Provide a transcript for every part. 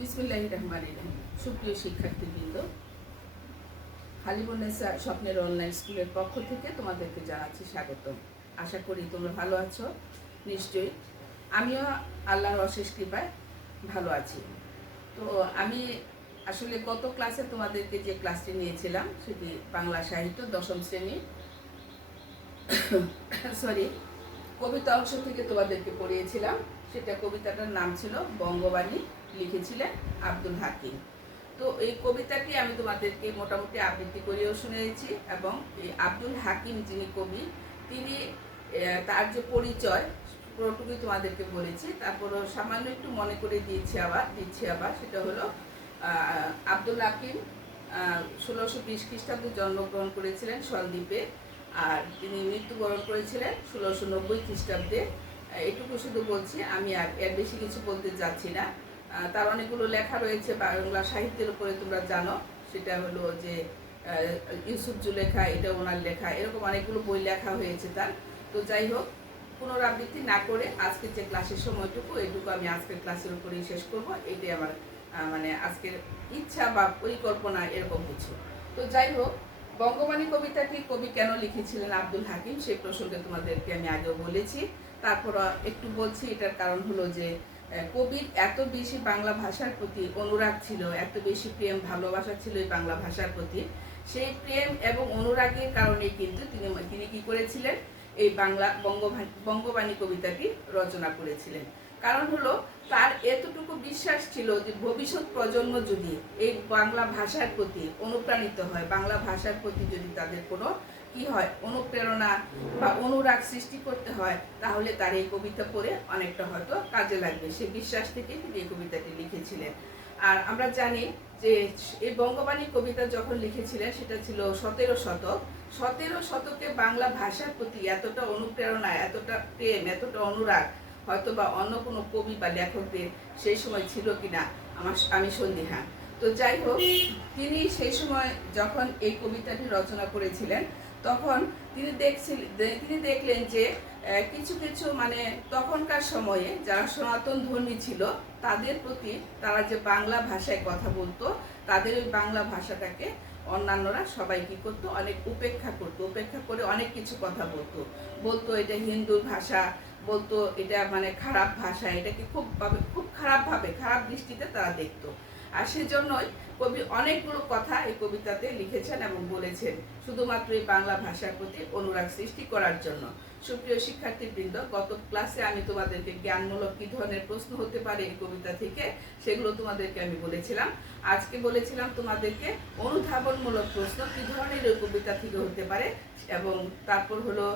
বিসমিল্লাহির রহমানির রহিম। সুপ্রিয় শিক্ষার্থীবৃন্দ, হালিবুন্নেসা স্বপ্নের অনলাইন স্কুলের পক্ষ থেকে তোমাদেরকে জানাচ্ছি স্বাগতম। আশা করি তোমরা ভালো আছো। নিশ্চয়ই আমিও আল্লাহর অশেষ কৃপায় ভালো আছি। তো আমি আসলে গত ক্লাসে তোমাদেরকে যে ক্লাসটি নিয়েছিলাম সেটি বাংলা সাহিত্য দশম শ্রেণী কবিতা অংশ থেকে তোমাদেরকে পড়িয়েছিলাম। সেটা কবিতাটার নাম ছিল বঙ্গবাণী, লিখেছিলেন আব্দুল হাকিম। তো এই কবিতাটি আমি তোমাদেরকে মোটামুটি আবৃত্তি করেও শুনেছি, এবং এই আব্দুল হাকিম যিনি কবি, তিনি তার যে পরিচয় পুরোটুকুই তোমাদেরকে বলেছি, তারপরও সামান্য একটু মনে করে দিচ্ছি আবার সেটা হলো আব্দুল হাকিম 1620 খ্রিস্টাব্দে জন্মগ্রহণ করেছিলেন সন্দ্বীপে, আর তিনি মৃত্যুবরণ করেছিলেন 1690 খ্রিস্টাব্দে। এটুকু শুধু বলছি, আমি আর এর বেশি কিছু বলতে যাচ্ছি না। তার অনেকগুলো লেখা রয়েছে বাংলা সাহিত্যের উপরে, তোমরা জানো। সেটা হলো যে ইউসুফ জুলেখা, এটা ওনার লেখা, এরকম অনেকগুলো বই লেখা হয়েছে তার। তো যাই হোক, পুনরাবৃত্তি না করে আজকের যে ক্লাসের সময়টুকু, এইটুকু আমি আজকের ক্লাসের উপরেই শেষ করব। এটাই আমার মানে আজকের ইচ্ছা বা পরিকল্পনা, এরকম কিছু। তো যাই হোক, বঙ্গবাণী কবিতাটি কবি কেন লিখেছিলেন আব্দুল হাকিম, সেই প্রসঙ্গে তোমাদেরকে আমি আগেও বলেছি। তারপর একটু বলছি, এটার কারণ হলো যে কবির এত বেশি বাংলা ভাষার প্রতি অনুরাগ ছিল, এত বেশি প্রেম ভালোবাসা ছিল এই বাংলা ভাষার প্রতি। সেই প্রেম এবং অনুরাগের কারণে কিন্তু তিনি কি করেছিলেন, এই বঙ্গবাণী কবিতাটি রচনা করেছিলেন। কারণ হলো তার এতটুকু বিশ্বাস ছিল যে ভবিষ্যৎ প্রজন্ম যদি এই বাংলা ভাষার প্রতি অনুপ্রাণিত হয়, বাংলা ভাষার প্রতি যদি তাদের কোনো কি হয় অনুপ্রেরণা বা অনুরাগ সৃষ্টি করতে হয়, তাহলে তার এই কবিতা পড়ে অনেকটা হয়তো কাজে লাগবে। সে বিশ্বাস থেকে তিনি এই কবিতাটি লিখেছিলেন। আর আমরা জানি যে এই বঙ্গবাণী কবিতা যখন লিখেছিলেন সেটা ছিল 17 শতক। 17 শতকে বাংলা ভাষার প্রতি এতটা অনুপ্রেরণা, এতটা প্রেম, এতটা অনুরাগ হয়তো বা অন্য কোনো কবি বা লেখকদের সেই সময় ছিল কিনা আমি সন্দিহান। তো যাই হোক, তিনি সেই সময় যখন এই কবিতাটি রচনা করেছিলেন, তখন তিনি দেখলেন যে কিছু কিছু মানে তখনকার সময়ে যারা সনাতন ধর্মী ছিল, তাদের প্রতি তারা যে বাংলা ভাষায় কথা বলতো, তাদের ওই বাংলা ভাষাটাকে অন্যান্যরা সবাই কি করতো, অনেক উপেক্ষা করে অনেক কিছু কথা বলতো এটা হিন্দুর ভাষা, বলতো এটা মানে খারাপ ভাষা, এটাকে খুব খারাপ দৃষ্টিতে তারা দেখতো। আর সেজন্যই কবি অনেকগুলো কথা এই কবিতাতে লিখেছেন এবং বলেছেন, শুধুমাত্র এই বাংলা ভাষার প্রতি অনুরাগ সৃষ্টি করার জন্য। সুপ্রিয় শিক্ষার্থীবৃন্দ, গত ক্লাসে আমি তোমাদেরকে জ্ঞানমূলক কি ধরনের প্রশ্ন হতে পারে এই কবিতা থেকে, সেগুলো তোমাদেরকে আমি বলেছিলাম। আজকে বলেছিলাম তোমাদেরকে অনুধাবনমূলক প্রশ্ন কি ধরনের এই কবিতা থেকে হতে পারে, এবং তারপর হলো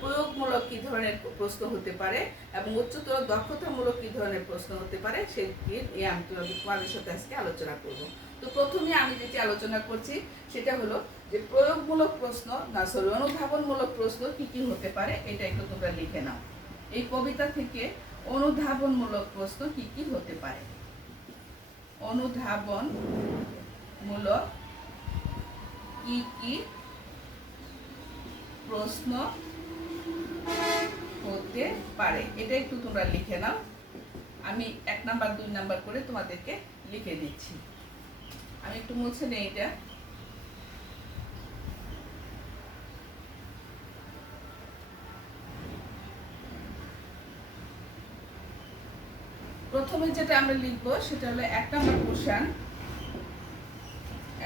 প্রয়োগমূলক কি ধরনের প্রশ্ন হতে পারে, এবং উচ্চতর দক্ষতামূলক কি ধরনের প্রশ্ন হতে পারে, সেই নিয়ে আমি তোমাদের সাথে আজকে আলোচনা করব। তো প্রথমে আমি যেটি আলোচনা করছি সেটা হলো যে প্রয়োগমূলক প্রশ্ন অনুধাবনমূলক প্রশ্ন কি কি হতে পারে, এটা একটু তোমরা লিখে নাও। এই কবিতা থেকে অনুধাবনমূলক প্রশ্ন কি কি হতে পারে। অনুধাবনমূলক কি কি প্রশ্ন হতে পারে, এটা একটু তোমরা লিখে নাও। আমি 1 নাম্বার 2 নাম্বার করে তোমাদেরকে লিখে দিচ্ছি। আমি একটু মুছে নেই এটা। প্রথমে যেটা আমরা লিখবো সেটা হলো 1 নাম্বার কোশ্চেন।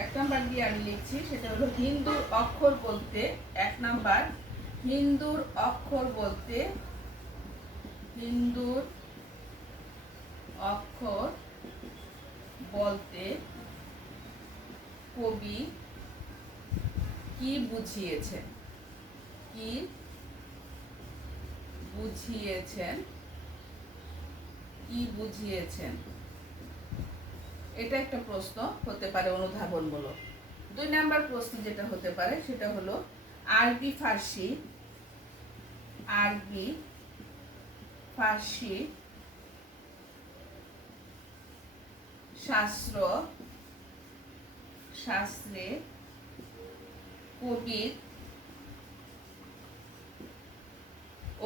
1 নাম্বার দিয়ে আমি লিখছি, সেটা হলো হিন্দুর অক্ষর বলতে। 1 নাম্বার, হিন্দুর অক্ষর বলতে, হিন্দুর অক্ষর বলতে কবি কি বুঝিয়েছেন, কি বুঝিয়েছেন, কি বুঝিয়েছেন, এটা একটা প্রশ্ন হতে পারে অনুধাবনমূলক। 2 নাম্বার প্রশ্ন যেটা হতে পারে সেটা হলো আরবি ফার্সি শাস্ত্রে কবির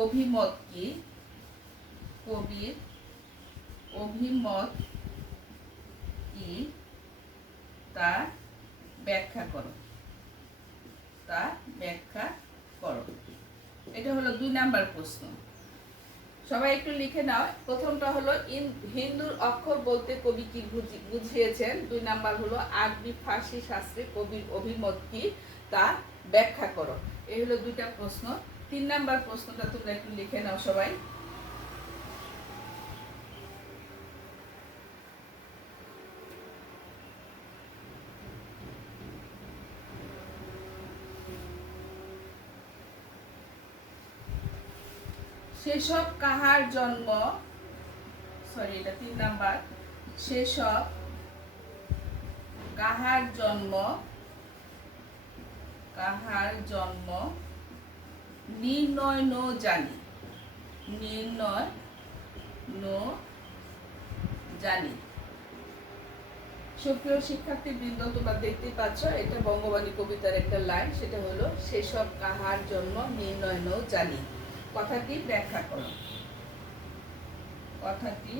অভিমত কি, কবির অভিমত কি তা ব্যাখ্যা করো, তা ব্যাখ্যা করো। এটা হলো 2 নাম্বার প্রশ্ন। সবাই একটু লিখে নাও। প্রথমটা হলো হিন্দুর অক্ষর বলতে কবি কি বুঝিয়েছেন। 2 নাম্বার হলো আরবি ফার্সি শাস্ত্রে কবির অভিমত কি তা ব্যাখ্যা করো। এই হলো 2টা প্রশ্ন। 3 নাম্বার প্রশ্নটা তোমরা একটু লিখে নাও সবাই। সেসব কাহার জন্ম, সরি এটা 3 নাম্বার, সেসব কাহার জন্ম, কাহার জন্ম নির্ণয় ন জানি, নির্ণয় ন জানি। সুপ্রিয় শিক্ষার্থীবৃন্দ, তোমরা দেখতে পাচ্ছ এটা বঙ্গবাণী কবিতার একটা লাইন, সেটা হলো সেসব কাহার জন্ম নির্ণয় ন জানি। কথাটি ব্যাখ্যা করো, কথাটি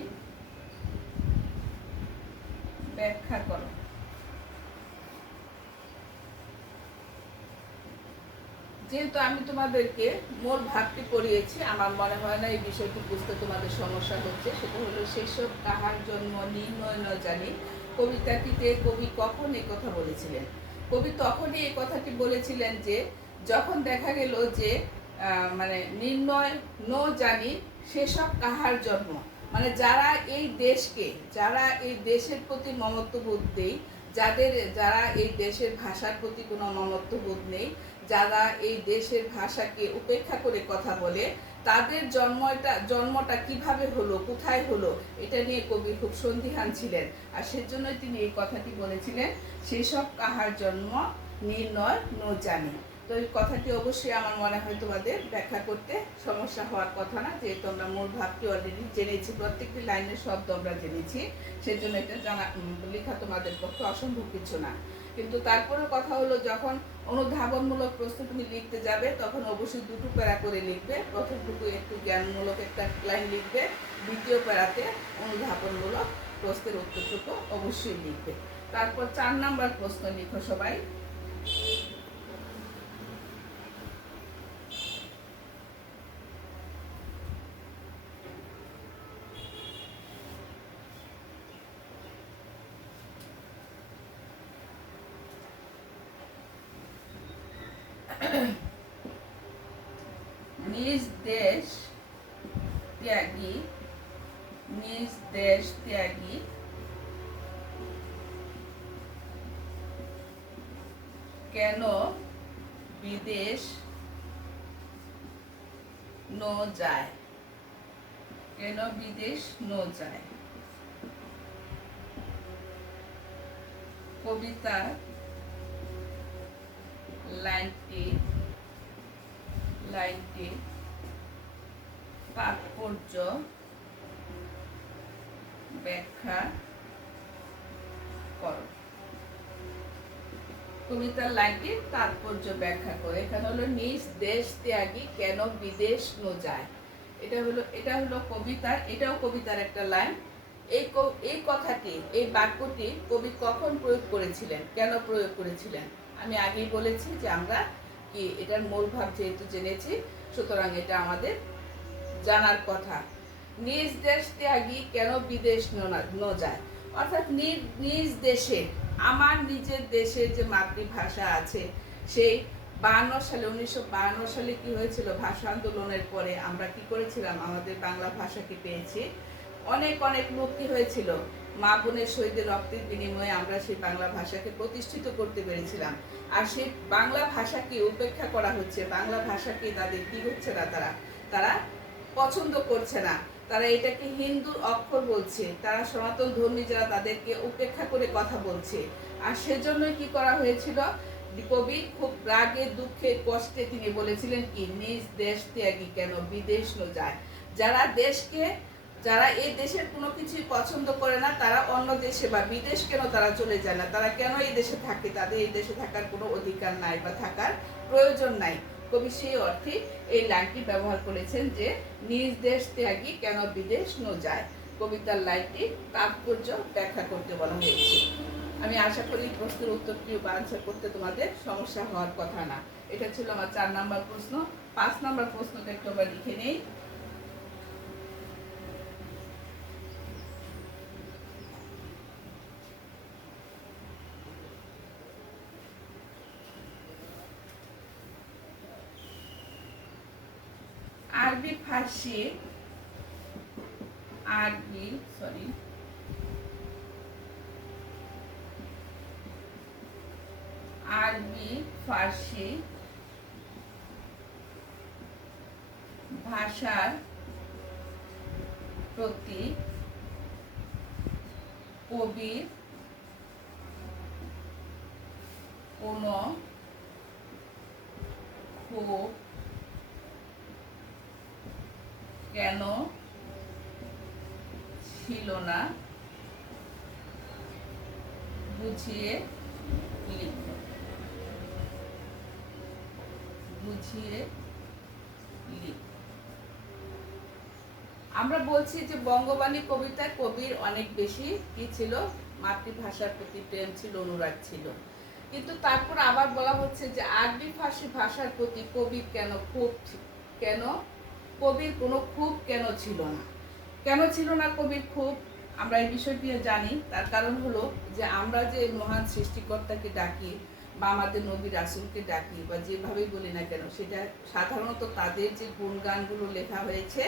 ব্যাখ্যা করো। যেহেতু আমি তোমাদেরকে মূল ভাবটি পড়িয়েছি, আমার মনে হয় না এই বিষয়টি বুঝতে তোমাদের সমস্যা হচ্ছে। সেটা হলো সেসব কাহার জন্ম নির্ণয় ন জানি। কবিতাটিতে কবি কখন এই কথা বলেছিলেন? কবি তখনই এই কথাটি বলেছিলেন যে যখন দেখা গেল যে মানে নির্ণয় ন জানি সেসব কাহার জন্ম, মানে যারা এই দেশকে, যারা এই দেশের প্রতি মমত্ববোধ নেই, যারা এই দেশের ভাষার প্রতি কোনো মমত্ববোধ নেই, যারা এই দেশের ভাষাকে উপেক্ষা করে কথা বলে, তাদের জন্মটা কিভাবে হলো, কোথায় হলো, এটা নিয়ে কবি খুব সন্দিহান ছিলেন। আর সেজন্যই তিনি এই কথাটি বলেছিলেন, সেসব কাহার জন্ম নির্ণয় ন জানি। তো এই কথাটি অবশ্যই আমার মনে হয় তোমাদের ব্যাখ্যা করতে সমস্যা হওয়ার কথা না, যেহেতু আমরা মূল ভাবটি অলরেডি জেনেছি, প্রত্যেকটি লাইনের শব্দ আমরা জেনেছি, সেজন্য এটা জানা লেখা তোমাদের পক্ষে অসম্ভব কিছু না। কিন্তু তারপরে কথা হলো, যখন অনুধাবনমূলক প্রশ্ন তুমি লিখতে যাবে তখন অবশ্যই 2টো প্যারা করে লিখবে। প্রথমটুকু একটু জ্ঞানমূলক একটা লাইন লিখবে, দ্বিতীয় প্যারাতে অনুধাবনমূলক প্রশ্নের উত্তরটুকু অবশ্যই লিখবে। তারপর 4 নাম্বার প্রশ্ন লিখো সবাই। নিজ দেশ ত্যাগী, নিজ দেশ ত্যাগী কেন বিদেশ ন যায়, কেন বিদেশ ন যায়। কবিতার লাইনটি তাৎপর্য ব্যাখ্যা করো। কবিতার লাইনটির তাৎপর্য ব্যাখ্যা করে। এখানে হলো নিজ দেশ ত্যাগী কেন বিদেশ ন যায়। এটা হলো কবিতার, এটাও কবিতার একটা লাইন। এই কথাটি, এই বাক্যটি কবি কখন প্রয়োগ করেছিলেন, কেন প্রয়োগ করেছিলেন? আমি আগেই বলেছি যে আমরা কি এটার মূল ভাব যেহেতু জেনেছি, সুতরাং এটা আমাদের জানার কথা। নিজ দেশ ত্যাগী কেন বিদেশ ন যায়, অর্থাৎ নিজ দেশে, আমার নিজের দেশের যে মাতৃভাষা আছে, সেই 1952 সালে কি হয়েছিল, ভাষা আন্দোলনের পরে আমরা কি করেছিলাম, আমাদের বাংলা ভাষাকে পেয়েছি। অনেক মুক্তি হয়েছিল, মা বোনের শহীদের রক্তের বিনিময়ে আমরা সেই বাংলা ভাষাকে প্রতিষ্ঠিত করতে পেরেছিলাম। আর সেই বাংলা ভাষাকে উপেক্ষা করা হচ্ছে, বাংলা ভাষাকে তাদের কি হচ্ছে না, তারা পছন্দ করছে না, তারা এটাকে হিন্দুর অক্ষর বলছে, তারা সনাতন ধর্মী যারা তাদেরকে উপেক্ষা করে কথা বলছে। আর সেজন্যই কি করা হয়েছিল, কবি খুব রাগে দুঃখে কষ্টে তিনি বলেছিলেন কি, নিজ দেশ ত্যাগী কেন বিদেশ ন যায়। যারা এই দেশের কোনো কিছুই পছন্দ করে না, তারা অন্য দেশে বা বিদেশ কেন তারা চলে যায় না, তারা কেন এই দেশে থাকে, তাদের এই দেশে থাকার কোনো অধিকার নাই বা থাকার প্রয়োজন নাই। কবি সেই অর্থে এই লাইনটি ব্যবহার করেছেন যে নিজ দেশ ত্যাগী কেন বিদেশ ন যায়। কবিতার লাইনটি তাৎপর্য ব্যাখ্যা করতে বলা হয়েছে। আমি আশা করি প্রশ্নের উত্তরটি বা আনসার করতে তোমাদের সমস্যা হওয়ার কথা না। এটা ছিল আমার 4 নাম্বার প্রশ্ন। 5 নাম্বার প্রশ্নটা একটু আমরা লিখে নেই। আরবি ফার্সি ভাষার প্রতি কবির কোনো ক্ষোভ কেন ছিল না বুঝিয়ে লিখো। আমরা বলছি যে বঙ্গবাণী কবিতায় কবির অনেক বেশি কি ছিল, মাতৃভাষার প্রতি প্রেম ছিল, অনুরাগ ছিল। কিন্তু তারপর আবার বলা হচ্ছে যে আরবি ফার্সি ভাষার প্রতি কবির কবির কোনো ক্ষোভ কেন ছিল না। কেন ছিল না কবির ক্ষোভ, আমরা এই বিষয়টি জানি। তার কারণ হলো যে আমরা যে মহান সৃষ্টিকর্তাকে ডাকি বা আমাদের নবী রাসূলকে ডাকি বা যেভাবেই বলি না কেন, সেটা সাধারণত তাদের যে গুণগানগুলো লেখা হয়েছে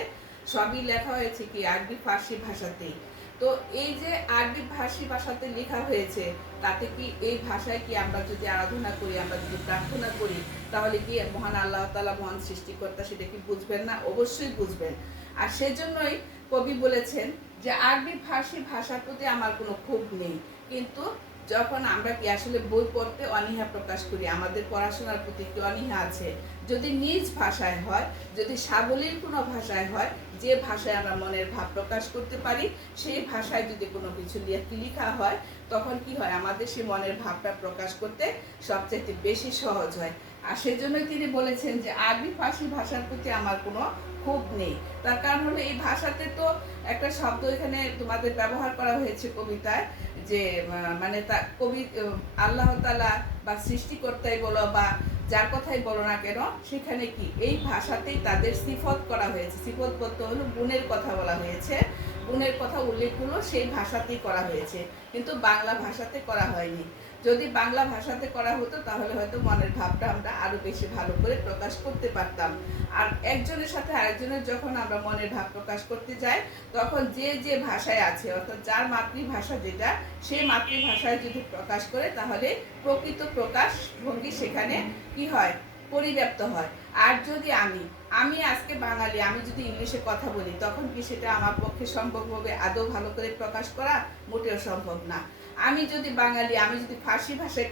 সবই লেখা হয়েছে কি আরবি ফার্সি ভাষাতেই। তো এই যে আরবি ফার্সি ভাষাতে লেখা হয়েছে, তাতে কি এই ভাষায় কি আমরা যদি আরাধনা করি, আমরা যদি প্রার্থনা করি, তাহলে কি মহান আল্লাহ তাআলা মহান সৃষ্টিকর্তা সেটা কি বুঝবেন না? অবশ্যই বুঝবেন। আর সেজন্যই কবি বলেছেন যে আরবি ফার্সি ভাষার প্রতি আমার কোনো ক্ষোভ নেই, কিন্তু যখন আমরা কি আসলে বই পড়তে অনীহা প্রকাশ করি, আমাদের পড়াশোনার প্রতি একটু অনীহা আছে, যদি নিজ ভাষায় হয়, যদি সাবলীল কোনো ভাষায় হয়, যে ভাষায় আমরা মনের ভাব প্রকাশ করতে পারি, সেই ভাষায় যদি কোনো কিছু লেখা হয়, তখন কি হয়, আমাদের সেই মনের ভাবটা প্রকাশ করতে সবচেয়ে বেশি সহজ হয়। আর সেজন্যই তিনি বলেছেন যে আরবি ফার্সি ভাষার প্রতি আমার কোনো ক্ষোভ নেই। তার কারণ হলো এই ভাষাতে তো একটা শব্দ এখানে তোমাদের ব্যবহার করা হয়েছে কবিতায়, যে মানে তা কবি আল্লাহ তাআলা বা সৃষ্টিকর্তাই বলো বা যার কথাই বলো না কেন, সেখানে কি এই ভাষাতেই তাদের সিফত করা হয়েছে। সিফত বলতে হলো গুণের কথা বলা হয়েছে, গুণের কথা উল্লেখ হলো সেই ভাষাতেই করা হয়েছে, কিন্তু বাংলা ভাষাতে করা হয়নি। যদি বাংলা ভাষাতে করা হতো তাহলে হয়তো মনের ভাবটা আমরা আরো বেশি ভালো করে প্রকাশ করতে পারতাম। আর একজনের সাথে আরেকজনের যখন আমরা মনের ভাব প্রকাশ করতে যাই, তখন যে যে ভাষায় আছে, অর্থাৎ যার মাতৃভাষা যেটা, সেই মাতৃভাষায় যদি প্রকাশ করে, তাহলে প্রকৃত প্রকাশ ভঙ্গি সেখানে কি হয়, পরিব্যাপ্ত হয়। আর যদি আমি আজকে বাঙালি, আমি যদি ইংলিশে কথা বলি, তখন কি সেটা আমার পক্ষে সম্ভব হবে আদৌ ভালো করে প্রকাশ করা? মোটেও সম্ভব না। আমি যদি বাঙালি, আমি যদি ফার্সি ভাষায়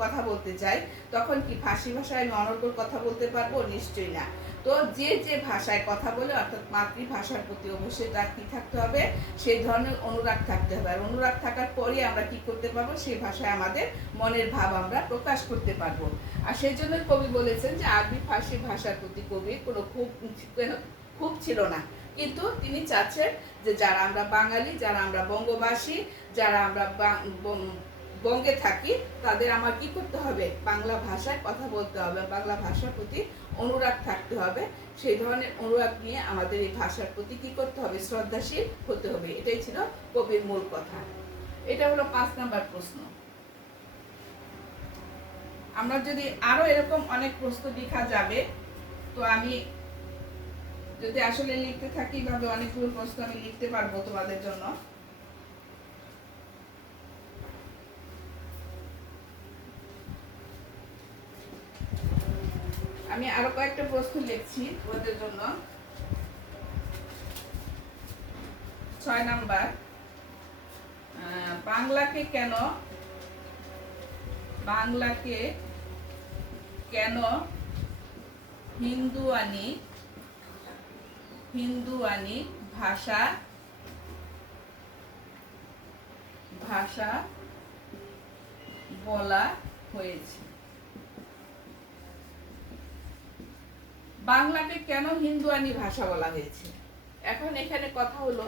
কথা বলতে চাই, তখন কি ফার্সি ভাষায় আমি অনর্গল কথা বলতে পারবো? নিশ্চয়ই না। তো যে যে ভাষায় কথা বলে, অর্থাৎ মাতৃভাষার প্রতি অবশ্যই তার কি থাকতে হবে, সেই ধরনের অনুরাগ থাকতে হবে। আর অনুরাগ থাকার পরই আমরা কি করতে পারবো, সেই ভাষায় আমাদের মনের ভাব আমরা প্রকাশ করতে পারবো। আর সেই জন্য কবি বলেছেন যে আরবি ফার্সি ভাষার প্রতি কবির কোনো খুব ছিল না, কিন্তু তিনি চাচ্ছেন যে যারা আমরা বাঙালি, যারা আমরা বঙ্গবাসী, যারা আমরা বঙ্গে থাকি, তাদের আমার কি করতে হবে, বাংলা ভাষায় কথা বলতে হবে, বাংলা ভাষার প্রতি অনুরাগ থাকতে হবে। সেই ধরনের অনুরাগ নিয়ে আমাদের এই ভাষার প্রতি কি করতে হবে, শ্রদ্ধাশীল হতে হবে। এটাই ছিল কবির মূল কথা। এটা হলো 5 নাম্বার প্রশ্ন। আমরা যদি আরো এরকম অনেক প্রশ্ন লেখা যাবে, তো আমি যদি আসলে লিখতে থাকি ভাবে অনেকগুলো প্রশ্ন আমি লিখতে পারবো তোমাদের জন্য। আমি আরো কয়েকটা প্রশ্ন লিখছি তোমাদের জন্য। 6 নাম্বার, বাংলাকে কেন হিন্দুয়ানি ভাষা বলা হয়েছে? বাংলাকে কেন হিন্দুয়ানি ভাষা বলা হয়েছে? এখন এখানে কথা হলো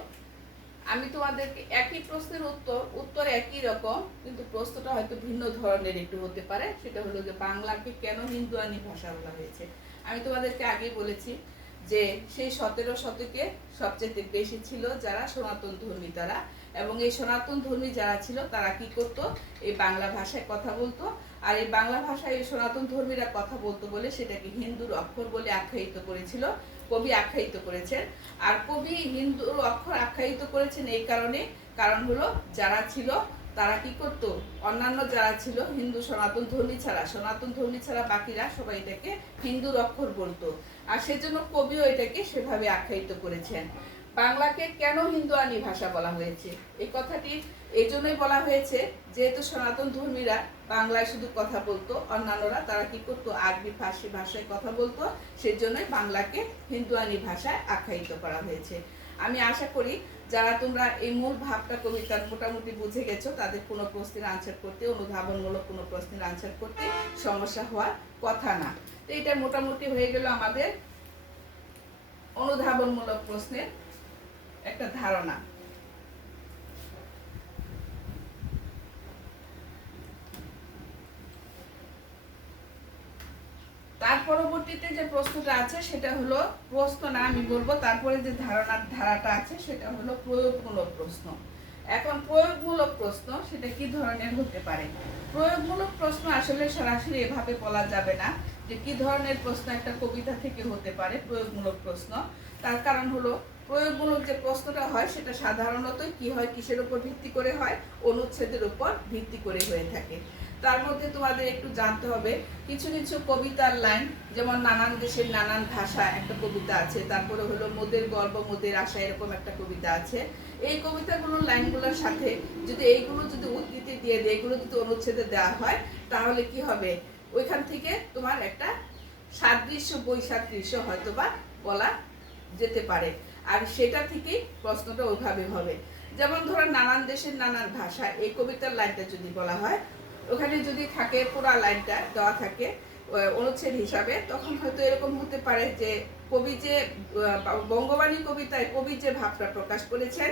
আমি তোমাদেরকে একই প্রশ্নের উত্তর একই রকম, কিন্তু প্রশ্নটা হয়তো ভিন্ন ধরনের একটু হতে পারে। সেটা হলো যে বাংলাকে কেন হিন্দুয়ানি ভাষা বলা হয়েছে। আমি তোমাদেরকে আগেই বলেছি যে সেই 17 শতকে সবচেয়ে বেশি ছিল যারা সনাতন ধর্মী তারা, এবং এই সনাতন ধর্মী যারা ছিল তারা কি করত, এই বাংলা ভাষায় কথা বলতো। আর এই বাংলা ভাষায় এই সনাতন ধর্মীরা কথা বলতো বলে সেটাকে হিন্দুর অক্ষর বলে আখ্যায়িত করেছিল, কবি আখ্যায়িত করেছেন। আর কবি হিন্দুর অক্ষর আখ্যায়িত করেছেন এই কারণ হলো যারা ছিল তারা কি করত, অন্যান্য যারা ছিল হিন্দু সনাতন ধর্মী ছাড়া বাকিরা সবাই এটাকে হিন্দুর অক্ষর বলতো, আর সেজন্য কবিও এটাকে সেভাবে আখ্যায়িত করেছেন। বাংলাকে কেন হিন্দুয়ানি ভাষা বলা হয়েছে, এই কথাটি এই জন্যই বলা হয়েছে যেহেতু সনাতন ধর্মীরা বাংলায় শুধু কথা বলতো, অন্যান্যরা তারা কি করতো, আরবি ফার্সি ভাষায় কথা বলতো, সেজন্যই বাংলাকে হিন্দুয়ানি ভাষায় আখ্যায়িত করা হয়েছে। আমি আশা করি যারা তোমরা এই মূল ভাবটা কবিতার মোটামুটি বুঝে গেছো, তাদের কোনো প্রশ্নের আনসার করতে, অনুধাবনমূলক কোনো প্রশ্নের আনসার করতে সমস্যা হওয়ার কথা না। তো এটা মোটামুটি হয়ে গেল আমাদের অনুধাবনমূলক প্রশ্নের একটা ধারণা। তার পরবর্তীতে যে প্রশ্নটা আছে সেটা হলো, প্রশ্ন না আমি বলবো, তারপরে যে ধারাটা আছে সেটা হলো প্রয়োগমূলক প্রশ্ন। এখন প্রয়োগমূলক প্রশ্ন সেটা কি ধরনের হতে পারে। প্রয়োগমূলক প্রশ্ন আসলে সরাসরি এভাবে বলা যাবে না যে কি ধরনের প্রশ্ন একটা কবিতা থেকে হতে পারে প্রয়োগমূলক প্রশ্ন। তার কারণ হলো প্রয়োগমূলক যে প্রশ্নটা হয় সেটা সাধারণত কি হয়, কিসের উপর ভিত্তি করে হয়, অনুচ্ছেদের উপর ভিত্তি করে হয়ে থাকে। তার মধ্যে তোমাদের একটু জানতে হবে কিছু কিছু কবিতার লাইন, যেমন নানান দেশের নানান ভাষা একটা কবিতা আছে, তারপরে হলো মোদের গর্ব মোদের আশা, এরকম একটা কবিতা আছে। এই কবিতাগুলোর লাইনগুলোর সাথে যদি এইগুলো যদি উদ্ধৃতি দিয়ে দেয়, এগুলো যদি অনুচ্ছেদে দেওয়া হয়, তাহলে কি হবে, ওইখান থেকে তোমার একটা সাদৃশ্য বৈসাদৃশ্য হয়তো বা বলা যেতে পারে, আর সেটা থেকেই প্রশ্নটা ওইভাবে হবে। যেমন ধরো নানান দেশের নানান ভাষা, এই কবিতার লাইনটা যদি বলা হয়, ওখানে যদি থাকে পুরা লাইনটা দেওয়া থাকে অনুচ্ছেদ হিসাবে, তখন হয়তো এরকম হতে পারে যে কবি যে বঙ্গবাণী কবিতায় কবি যে ভাবটা প্রকাশ করেছেন,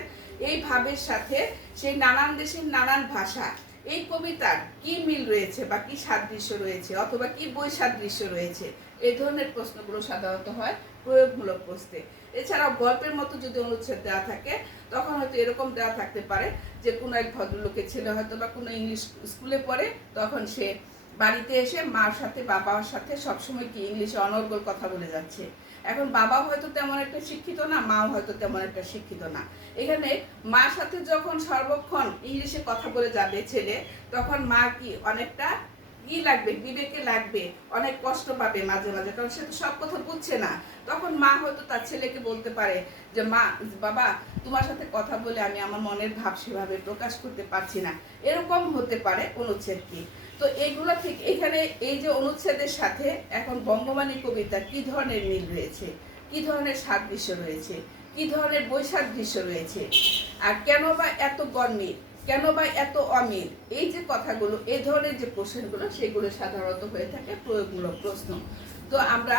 এই ভাবের সাথে সেই নানান দেশের নানান ভাষা এই কবিতার কি মিল রয়েছে বা কি সাদৃশ্য রয়েছে অথবা কি বৈসাদৃশ্য রয়েছে, এই ধরনের প্রশ্নগুলো সাধারণত হয় প্রয়োগমূলক প্রশ্নে। এছাড়াও গল্পের মতো যদি অনুচ্ছেদ দেওয়া থাকে, তখন হয়তো এরকম দেওয়া থাকতে পারে যে কোনো এক ভদ্রলোকের ছেলে হয়তো বা কোনো ইংলিশ স্কুলে পড়ে, তখন সে বাড়িতে এসে মার সাথে বাবার সাথে সবসময় কি ইংলিশে অনর্গল কথা বলে যাচ্ছে। এখন বাবা হয়তো তেমন একটা শিক্ষিত না, মাও হয়তো তেমন একটা শিক্ষিত না। এখানে মার সাথে যখন সর্বক্ষণ ইংলিশে কথা বলে যাবে ছেলে, তখন মা কি অনেকটা কি লাগবে, বিবেকে লাগবে, অনেক কষ্ট পাবে মাঝে মাঝে, কারণ সে তো সব কথা বুঝছে না। তখন মা হয়তো তার ছেলেকে বলতে পারে যে বাবা তোমার সাথে কথা বলে আমি আমার মনের ভাব সেভাবে প্রকাশ করতে পারছি না, এরকম হতে পারে অনুচ্ছেদ কি। তো এইগুলো থেকে এখানে এই যে অনুচ্ছেদের সাথে এখন বঙ্গবাণী কবিতা কি ধরনের মিল রয়েছে, কি ধরনের সাদৃশ্য রয়েছে, কি ধরনের বৈসাদৃশ্য রয়েছে, আর কেন বা এত গরমিল, কেন বা এত অমিল, এই যে কথাগুলো, এই ধরনের যে প্রশ্নগুলো, সেগুলো সাধারণত হয়ে থাকে প্রয়োগমূলক প্রশ্ন। তো আমরা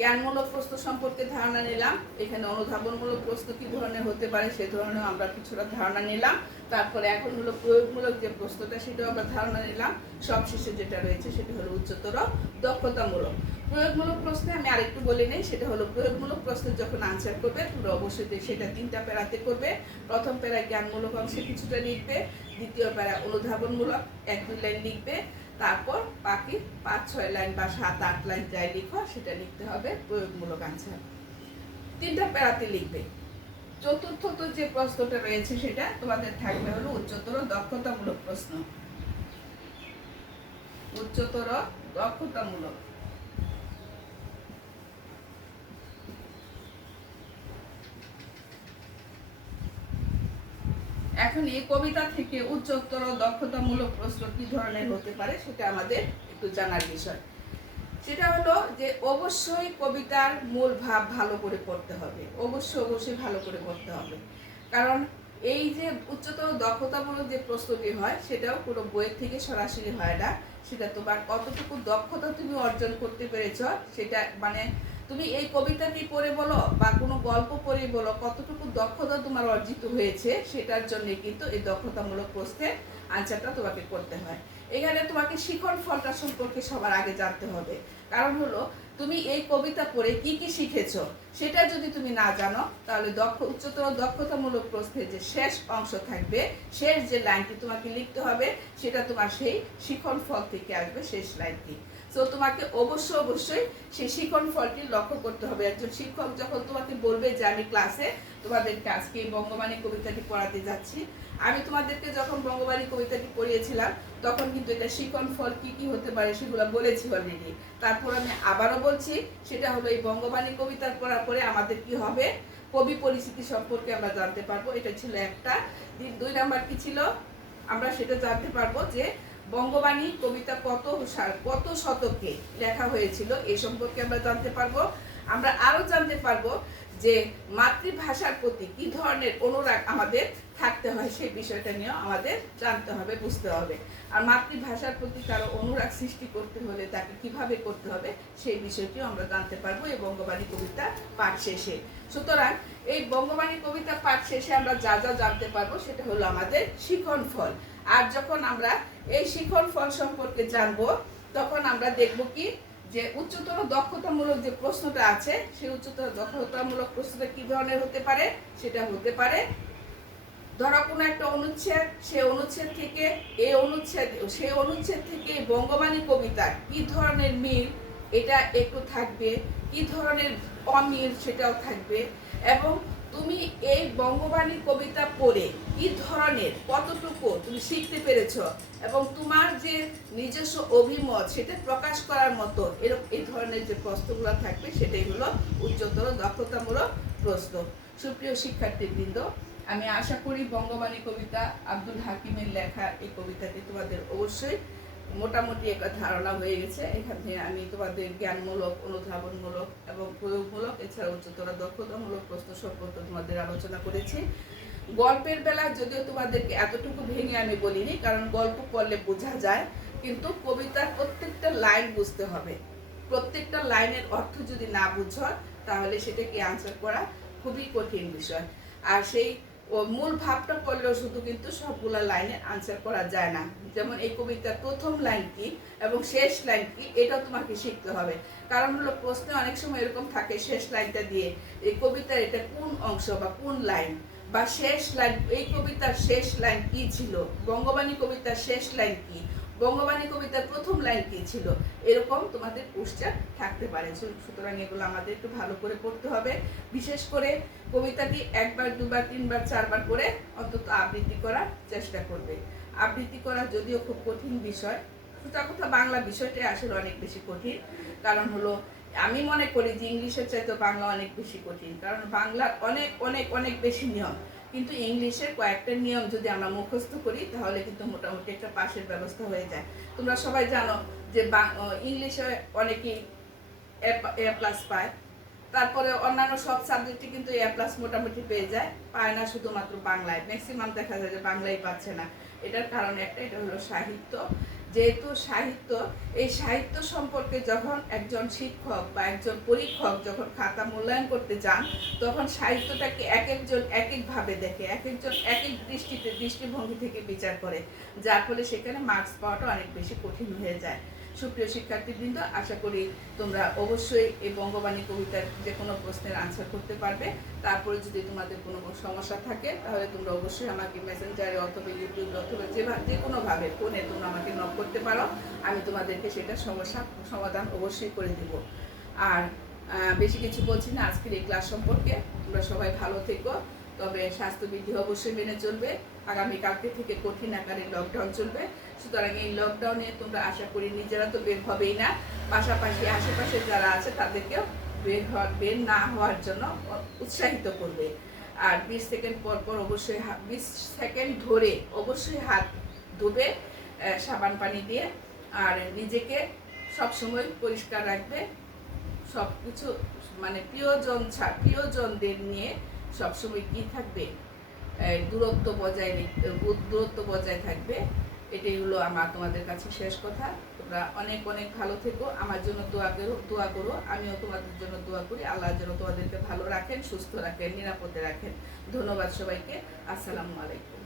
জ্ঞানমূলক প্রশ্ন সম্পর্কে ধারণা নিলাম, এখানে অনুধাবনমূলক প্রশ্ন কি ধরনের হতে পারে সে ধরনের আমরা কিছুটা ধারণা নিলাম। তারপরে এখন হলো প্রয়োগমূলক যে প্রশ্নটা, সেটাও আমরা ধারণা নিলাম। সবশেষে যেটা রয়েছে সেটা হলো উচ্চতর দক্ষতামূলক। প্রয়োগমূলক প্রশ্নে আমি আরেকটু বলে নেই, সেটা হলো প্রয়োগমূলক প্রশ্নের যখন আনসার করবে তোমরা অবশ্যই সেটা 3টা প্যারাতে করবে। প্রথম প্যারায় জ্ঞানমূলক অংশে কিছুটা লিখবে, দ্বিতীয় প্যারা অনুধাবনমূলক 1-2 লাইন লিখবে, তারপর বাকি 5-6 লাইন বা 7-8 লাইন যাই লিখো সেটা লিখতে হবে প্রয়োগমূলক আনসার। 3টা প্যারাতে লিখবে। চতুর্থত যে প্রশ্নটা রয়েছে সেটা তোমাদের থাকবে হলো উচ্চতর দক্ষতামূলক প্রশ্ন। উচ্চতর দক্ষতামূলক। এখন এই কবিতা থেকে উচ্চতর দক্ষতামূলক প্রশ্ন কি ধরনের হতে পারে সেটা আমাদের একটু জানার বিষয়। সেটা হলো যে অবশ্যই কবিতার মূল ভাব ভালো করে পড়তে হবে, অবশ্যই ভালো করে পড়তে হবে। কারণ এই যে উচ্চতর দক্ষতামূলক যে প্রশ্নটি হয় সেটাও কোনো বইয়ের থেকে সরাসরি হয় না, সেটা তোমার কতটুকু দক্ষতা তুমি অর্জন করতে পেরেছ সেটা মানে তুমি এই কবিতাটি পড়ে বলো বা কোনো গল্প পড়ে বলো কতটুকু দক্ষতা তোমার অর্জিত হয়েছে, সেটার জন্য কিন্তু এই দক্ষতামূলক প্রশ্নের আনসারটা তোমাকে করতে হয়। এখানে তোমাকে শিখন ফলটা সম্পর্কে সবার আগে জানতে হবে। কারণ হলো তুমি এই কবিতা পড়ে কি কি শিখেছো সেটা যদি তুমি না জানো, তাহলে উচ্চতর দক্ষতামূলক প্রশ্নের যে শেষ অংশ থাকবে, শেষ যে লাইনটি তোমাকে লিখতে হবে, সেটা তোমার সেই শিখন ফল থেকে আসবে শেষ লাইনটি। তো তোমাকে অবশ্যই সেই শিখন ফলটি লক্ষ্য করতে হবে। একজন শিক্ষক যখন তোমাকে বলবে যে আমি ক্লাসে তোমাদেরকে আজকে এই বঙ্গবাণী কবিতাটি পড়াতে যাচ্ছি, আমি তোমাদেরকে যখন বঙ্গবাণী কবিতাটি পড়িয়েছিলাম তখন কিন্তু এটা শিখন ফল কি কি হতে পারে সেগুলো বলেছি অলরেডি। তারপর আমি আবারও বলছি, সেটা হলো এই বঙ্গবাণী কবিতা পড়ার পরে আমাদের কি হবে, কবি পরিচিতি সম্পর্কে আমরা জানতে পারবো। এটা ছিল একটা। 2 নাম্বার কি ছিল, আমরা সেটা জানতে পারবো যে বঙ্গবাণী কবিতা কত শতকে লেখা হয়েছিল এই সম্পর্কে আমরা জানতে পারবো। আমরা আরো জানতে পারবো যে মাতৃভাষার প্রতি কি ধরনের অনুরাগ আমাদের থাকতে হয়, সেই বিষয়টা নিয়েও আমাদের জানতে হবে, বুঝতে হবে। আর মাতৃভাষার প্রতি কারো অনুরাগ সৃষ্টি করতে হলে তাকে কিভাবে করতে হবে সেই বিষয়টিও আমরা জানতে পারবো এই বঙ্গবাণী কবিতা পাঠ শেষে। সুতরাং এই বঙ্গবাণী কবিতা পাঠ শেষে আমরা যা যা জানতে পারবো সেটা হলো আমাদের শিখন ফল। আর যখন আমরা এই শিখন ফল সম্পর্কে জানবো, তখন আমরা দেখব কি যে উচ্চতর দক্ষতামূলক যে প্রশ্নটা আছে, সেই উচ্চতর দক্ষতামূলক প্রশ্নটা কি ধরনের হতে পারে। সেটা হতে পারে ধরো কোনো একটা অনুচ্ছেদ, সেই অনুচ্ছেদ থেকে সেই অনুচ্ছেদ থেকে বঙ্গবাণী কবিতা কি ধরনের মিল এটা একটু থাকবে, কি ধরনের অমিল সেটাও থাকবে, এবং তুমি এই বঙ্গবাণী কবিতা পড়ে কি ধরনের কতটুকু তুমি শিখতে পেরেছ এবং তোমার যে নিজস্ব অভিমত সেটা প্রকাশ করার মতো এই ধরনের যে প্রশ্নগুলো থাকবে, সেটাই হলো উচ্চতর দক্ষতামূলক প্রশ্ন। সুপ্রিয় শিক্ষার্থীবৃন্দ, আমি আশা করি বঙ্গবাণী কবিতা আব্দুল হাকিমের লেখা এই কবিতাটি তোমাদের অবশ্যই মোটামুটি একটা ধারণা হয়ে গেছে। এখানে আমি তোমাদের জ্ঞানমূলক, অনুধাবনমূলক এবং প্রয়োগমূলক, এছাড়া উচ্চতর দক্ষতামূলক প্রশ্ন সম্পর্কে তোমাদের আলোচনা করেছি। গল্পের বেলা যদিও তোমাদেরকে এতটুকু ভেঙে আমি বলিনি, কারণ গল্প পড়লে বোঝা যায়, কিন্তু কবিতার প্রত্যেকটা লাইন বুঝতে হবে। প্রত্যেকটা লাইনের অর্থ যদি না বুঝো তাহলে সেটাকে আনসার করা খুবই কঠিন বিষয়। আর সেই মূল ভাবটা পড়লেও শুধু কিন্তু সবগুলা লাইনে আনসার করা যায় না। যেমন এই কবিতার প্রথম লাইন কি এবং শেষ লাইন কি, এটাও তোমাকে শিখতে হবে। কারণ হলো প্রশ্নে অনেক সময় এরকম থাকে, শেষ লাইনটা দিয়ে এই কবিতার এটা কোন অংশ বা কোন লাইন, বা শেষ লাইন, এই কবিতার শেষ লাইন কি ছিল, বঙ্গবাণী কবিতার শেষ লাইন কি, বঙ্গবাণী কবিতার প্রথম লাইন কি ছিল, এরকম তোমাদের কোশ্চেন থাকতে পারে। সুতরাং এগুলো আমাদের একটু ভালো করে পড়তে হবে। বিশেষ করে কবিতাটি 1 বার 2 বার 3 বার 4 বার করে অন্তত আবৃত্তি করার চেষ্টা করবে। আবৃত্তি করা যদিও খুব কঠিন বিষয়, সোজা কথা বাংলা বিষয়টাই আসলে অনেক বেশি কঠিন। কারণ হলো আমি মনে করি যে ইংলিশের চাইতে বাংলা অনেক বেশি কঠিন, কারণ বাংলার অনেক অনেক অনেক বেশি নিয়ম, কিন্তু ইংলিশের কয়েকটা নিয়ম যদি আমরা মুখস্থ করি তাহলে কিন্তু মোটামুটি একটা পাশের ব্যবস্থা হয়ে যায়। তোমরা সবাই জানো যে ইংলিশে অনেকেই A+ পায়, তারপরে অন্যান্য সব সাবজেক্টে কিন্তু A+ মোটামুটি পেয়ে যায়, পায় না শুধুমাত্র বাংলায়। ম্যাক্সিমাম দেখা যায় যে বাংলায় পাচ্ছে না। এটার কারণ একটা, এটা হলো সাহিত্য। যেহেতু সাহিত্য, এই সাহিত্য সম্পর্কে যখন একজন শিক্ষক বা একজন পরীক্ষক যখন খাতা মূল্যায়ন করতে যান, তখন সাহিত্যটাকে এক একজন এক একভাবে দেখে, এক একজন এক এক দৃষ্টিভঙ্গি থেকে বিচার করে, যার ফলে সেখানে মার্কস পাওয়াটা অনেক বেশি কঠিন হয়ে যায়। সুপ্রিয় শিক্ষার্থীবৃন্দ, আশা করি তোমরা অবশ্যই এই বঙ্গবাণী কবিতার যে কোনো প্রশ্নের আনসার করতে পারবে। তারপরে যদি তোমাদের কোনো সমস্যা থাকে তাহলে তোমরা অবশ্যই আমাকে মেসেঞ্জারে অথবা ইউটিউবে অথবা যে কোনোভাবে ফোনে তোমরা আমাকে নক করতে পারো। আমি তোমাদেরকে সেটা সমাধান অবশ্যই করে দেব। আর বেশি কিছু বলছি না আজকের এই ক্লাস সম্পর্কে। তোমরা সবাই ভালো থেকো, তবে স্বাস্থ্যবিধি অবশ্যই মেনে চলবে। আগামীকালকে থেকে কঠিন আকারে লকডাউন চলবে। সুতরাং এই লকডাউনে তোমরা আশা করি নিজেরা তো বের হবেই না, পাশাপাশি আশেপাশে যারা আছে তাদেরকেও বের না হওয়ার জন্য উৎসাহিত করবে। আর 20 সেকেন্ড পর পর অবশ্যই 20 সেকেন্ড ধরে অবশ্যই হাত ধুবে সাবান পানি দিয়ে। আর নিজেকে সবসময় পরিষ্কার রাখবে। সব কিছু মানে প্রিয়জনদের নিয়ে সবসময় কি থাকবে, দূরত্ব বজায় থাকবে। এটাই হলো আমার তোমাদের কাছে শেষ কথা। তোমরা অনেক অনেক ভালো থেকো, আমার জন্য দোয়া করো, আমিও তোমাদের জন্য দোয়া করি। আল্লাহ যেন তোমাদেরকে ভালো রাখেন, সুস্থ রাখেন, নিরাপদে রাখেন। ধন্যবাদ সবাইকে। আসসালামু আলাইকুম।